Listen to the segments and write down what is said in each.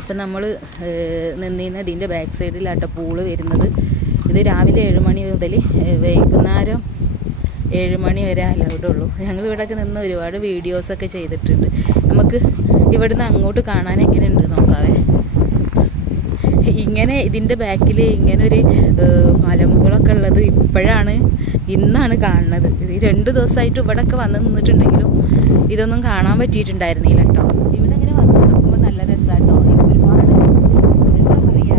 ഇപ്പം നമ്മൾ നിന്നിരുന്ന ഇതിൻ്റെ ബാക്ക് സൈഡിലാട്ടോ പൂള് വരുന്നത്. ഇത് രാവിലെ 7 മണി മുതൽ വൈകുന്നേരം 7 മണി വരെ അലൗഡ് ഉള്ളൂ. ഞങ്ങൾ ഇവിടെയൊക്കെ നിന്ന് ഒരുപാട് വീഡിയോസൊക്കെ ചെയ്തിട്ടുണ്ട്. നമുക്ക് ഇവിടുന്ന് അങ്ങോട്ട് കാണാൻ എങ്ങനെയുണ്ട് നോക്കാവേ. ഇങ്ങനെ ഇതിൻ്റെ ബാക്കിൽ ഇങ്ങനെ ഒരു മലമുകളൊക്കെ ഉള്ളത് ഇന്നാണ് കാണുന്നത്. ഇത് 2 ദിവസമായിട്ട് ഇവിടെയൊക്കെ വന്ന് നിന്നിട്ടുണ്ടെങ്കിലും ഇതൊന്നും കാണാൻ പറ്റിയിട്ടുണ്ടായിരുന്നില്ല കേട്ടോ. ഇവിടെ ഇങ്ങനെ വന്ന് നിൽക്കുമ്പോൾ നല്ല രസമാട്ടോ. ഒരുപാട് എന്താ പറയുക,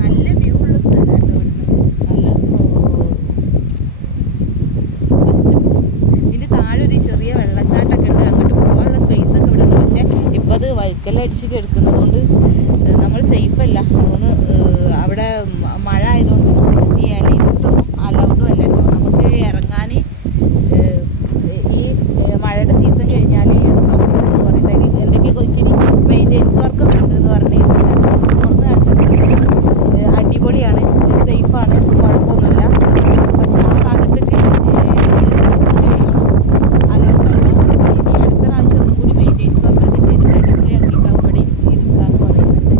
നല്ല വ്യൂ ഉള്ള സ്ഥലമാട്ടോ. ഇവിടുന്ന് നല്ല ഇതിൻ്റെ താഴെ ഒരു ചെറിയ വെള്ളച്ചാട്ടമൊക്കെ ഉണ്ട്. അങ്ങോട്ട് പോകാനുള്ള സ്പേസ് ഒക്കെ ഇവിടെ ഉണ്ട്. പക്ഷേ ഇപ്പോൾ അത് വൈക്കലടിച്ച് കിടക്കുന്നത് കൊണ്ട് നമ്മൾ സേഫ് അല്ല. അതുകൊണ്ട് അവിടെ മഴ ആയതുകൊണ്ട് ഈ ഇലയിലൊന്നും അലൗഡും അല്ല കേട്ടോ. നമുക്ക് ഇറങ്ങാൻ ഈ മഴയുടെ സീസൺ കഴിഞ്ഞാൽ അത് തുറക്കുമെന്ന് പറയുന്നത് എന്തൊക്കെ ഇച്ചിരി മെയിൻ്റെനൻസ് വർക്കൊക്കെ ഉണ്ടെന്ന് പറഞ്ഞു. പക്ഷെ അത് തുറന്ന് കാണിച്ചത് അടിപൊളിയാണ്, സേഫാണ്, കുഴപ്പമൊന്നുമില്ല. പക്ഷെ ആ ഭാഗത്തേക്ക് സീസൺ കഴിയണം. അലർട്ടല്ല. ഇനി അടുത്ത പ്രാവശ്യം ഒന്നും കൂടി മെയിൻ്റെനൻസ് വർക്കൊക്കെ ചെയ്തിട്ട് അടിപൊളിയാക്കിയിട്ട് അവിടെ ഇരിക്കാന്ന് പറയുന്നുണ്ട്.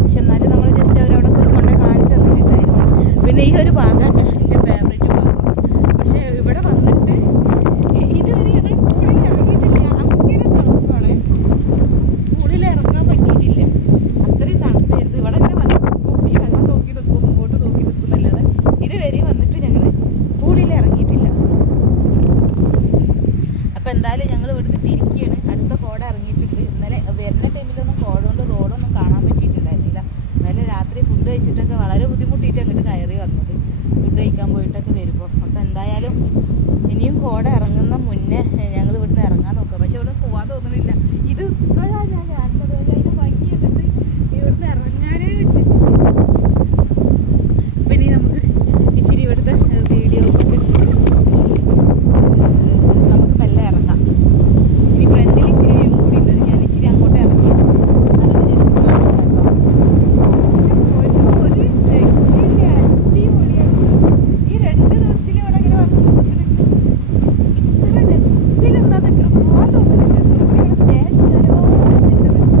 പക്ഷെ എന്നാലും നമ്മൾ ജസ്റ്റ് അവരവിടെ കൊണ്ട് കാണിച്ചു തന്നിട്ടുണ്ടായിരുന്നു. പിന്നെ ഈ ഒരു ഭാഗമാണ് എൻ്റെ ഫേവറേറ്റ് ഭാഗം. പക്ഷെ ഇവിടെ വന്നിട്ട് ഇതുവരെ ഞങ്ങൾ പൂളിൽ ഇറങ്ങിയിട്ടില്ല. അങ്ങനെ തണുപ്പാണ്, പൂളിൽ ഇറങ്ങാൻ പറ്റിയിട്ടില്ല. അത്രയും തണുപ്പായിരുന്നു. ഇവിടെ ഇങ്ങനെ വന്ന് ഈ വെള്ളം നോക്കി നിൽക്കും, മുമ്പോട്ട് നോക്കി നിൽക്കും എന്നല്ലാതെ ഇതുവരെ വന്നിട്ട് ഞങ്ങൾ പൂളിൽ ഇറങ്ങിയിട്ടില്ല. അപ്പം എന്തായാലും ഞങ്ങൾ ഇവിടുന്ന് തിരിക്കുകയാണ്. അടുത്ത കോട ഇറങ്ങിയിട്ടുണ്ട്. ഇന്നലെ വരുന്ന ടൈമിലൊന്നും കോട കൊണ്ട് റോഡൊന്നും കാണാൻ പറ്റിയിട്ടുണ്ടായിരുന്നില്ല. ഇന്നലെ രാത്രി ഫുഡ് കഴിച്ചിട്ടൊക്കെ വളരെ ബുദ്ധിമുട്ടിയിട്ട് അങ്ങോട്ട് കയറി വന്നത്, ഫുഡ് കഴിക്കാൻ പോയിട്ടൊക്കെ വരുമ്പോൾ. അപ്പം എന്തായാലും ഇനിയും കോട ഇറങ്ങുന്ന മുന്നേ ഞങ്ങൾ ഇവിടുന്ന് ഇറങ്ങാൻ നോക്കാം. പക്ഷെ ഇവിടെ പോകാൻ തോന്നുന്നില്ല. ഇത് ഇപ്പോഴാണ് ഞാൻ കാണുന്നത്. അതിൻ്റെ ഭംഗി കണ്ടിട്ട് ഇവിടുന്ന് ഇറങ്ങാനേ പറ്റുന്നില്ല. പിന്നെ നമുക്ക് ഇച്ചിരി ഇവിടുത്തെ വീഡിയോസൊക്കെ നമുക്ക് മെല്ലെ ഇറങ്ങാം. ഇനി ഫ്രണ്ടിൽ ഇച്ചിരി കൂടി ഉണ്ട്. ഞാൻ ഇച്ചിരി അങ്ങോട്ട് ഇറങ്ങി അതൊക്കെ ജസ്റ്റ് കാണാം കേട്ടോ. ഒരു രക്ഷയില്ല, അടിപൊളിയാണ്. ഈ 2 ദിവസത്തിൽ ഇവിടെ ഇങ്ങനെ വന്ന് നിൽക്കുന്നുണ്ട്. ഇത്ര രസത്തിലെന്നാ നിൽക്കണം, പോകാൻ തോന്നുന്നില്ല. ഇവിടെ സ്റ്റേ അടിച്ചാലോ എന്റെ മനസ്സിൽ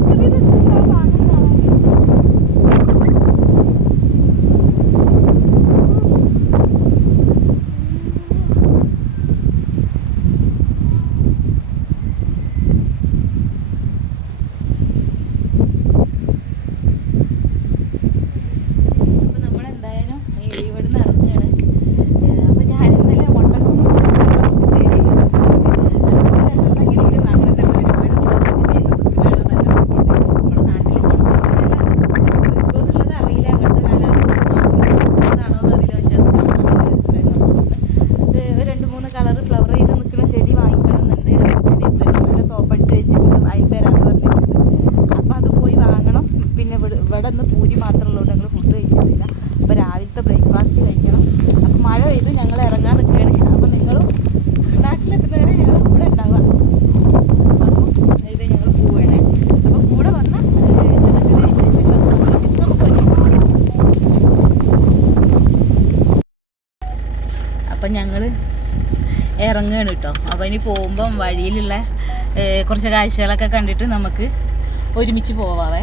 അത്രയും രസമുണ്ട് ആ ഭാഗം കാണാൻ. അപ്പോൾ നമ്മളെന്തായാലും ഇവിടുന്ന് ഇറങ്ങുകയാണ്. അപ്പോൾ ഞാൻ ഇന്നലെ ഒട്ടക്കൊന്നും സ്റ്റേഡിയിൽ എങ്ങനെയെങ്കിലും അങ്ങനത്തെ ഒരുപാട് ചെയ്ത് നിൽക്കുകയാണ്. നല്ല ഭംഗിയുണ്ട്. നമ്മുടെ നാട്ടിൽ നിൽക്കുമെന്നുള്ളത് അറിയില്ല. അങ്ങനത്തെ കാലാവസ്ഥ അതാണോ എന്നറിയില്ല. പക്ഷെ അത് കാണാൻ നല്ല രസമായിരുന്നു. 2-3 കളർ ഫ്ലവർ ചെയ്ത് നിൽക്കുന്ന ചെടി വാങ്ങിക്കണം എന്നുണ്ട്. നല്ല സോപ്പടിച്ച് വെച്ചിട്ടുണ്ട്. അതിന് തരാമെന്ന് പറഞ്ഞിട്ടുണ്ട്. അപ്പോൾ അത് പോയി വാങ്ങണം. പിന്നെ ഇവിടെ നിന്ന് പൂരി മാത്രമുള്ളതുകൊണ്ട് ഞങ്ങൾ ഫുഡ് കഴിച്ചിട്ടില്ല. അപ്പോൾ രാവിലത്തെ ബ്രേക്ക്ഫാസ്റ്റ് കഴിക്കണം. അപ്പോൾ മഴ പെയ്തു, ഞങ്ങൾ ഇറങ്ങാൻ നിൽക്കുകയാണ്. അപ്പോൾ നിങ്ങളും നാട്ടിലെത്തുന്നവരെ ഞങ്ങൾ കൂടെ ഉണ്ടാവുക. അപ്പോൾ ഇത് ഞങ്ങൾ പോവുകയാണ്. അപ്പോൾ കൂടെ വന്ന ചെറിയ ചെറിയ വിശേഷങ്ങളൊക്കെ നമുക്ക് വരും. അപ്പം ഞങ്ങൾ ഇറങ്ങുകയാണ് കേട്ടോ. അപ്പോൾ ഇനി പോകുമ്പം വഴിയിലുള്ള കുറച്ച് കാഴ്ചകളൊക്കെ കണ്ടിട്ട് നമുക്ക് ഒരുമിച്ച് പോവാവേ.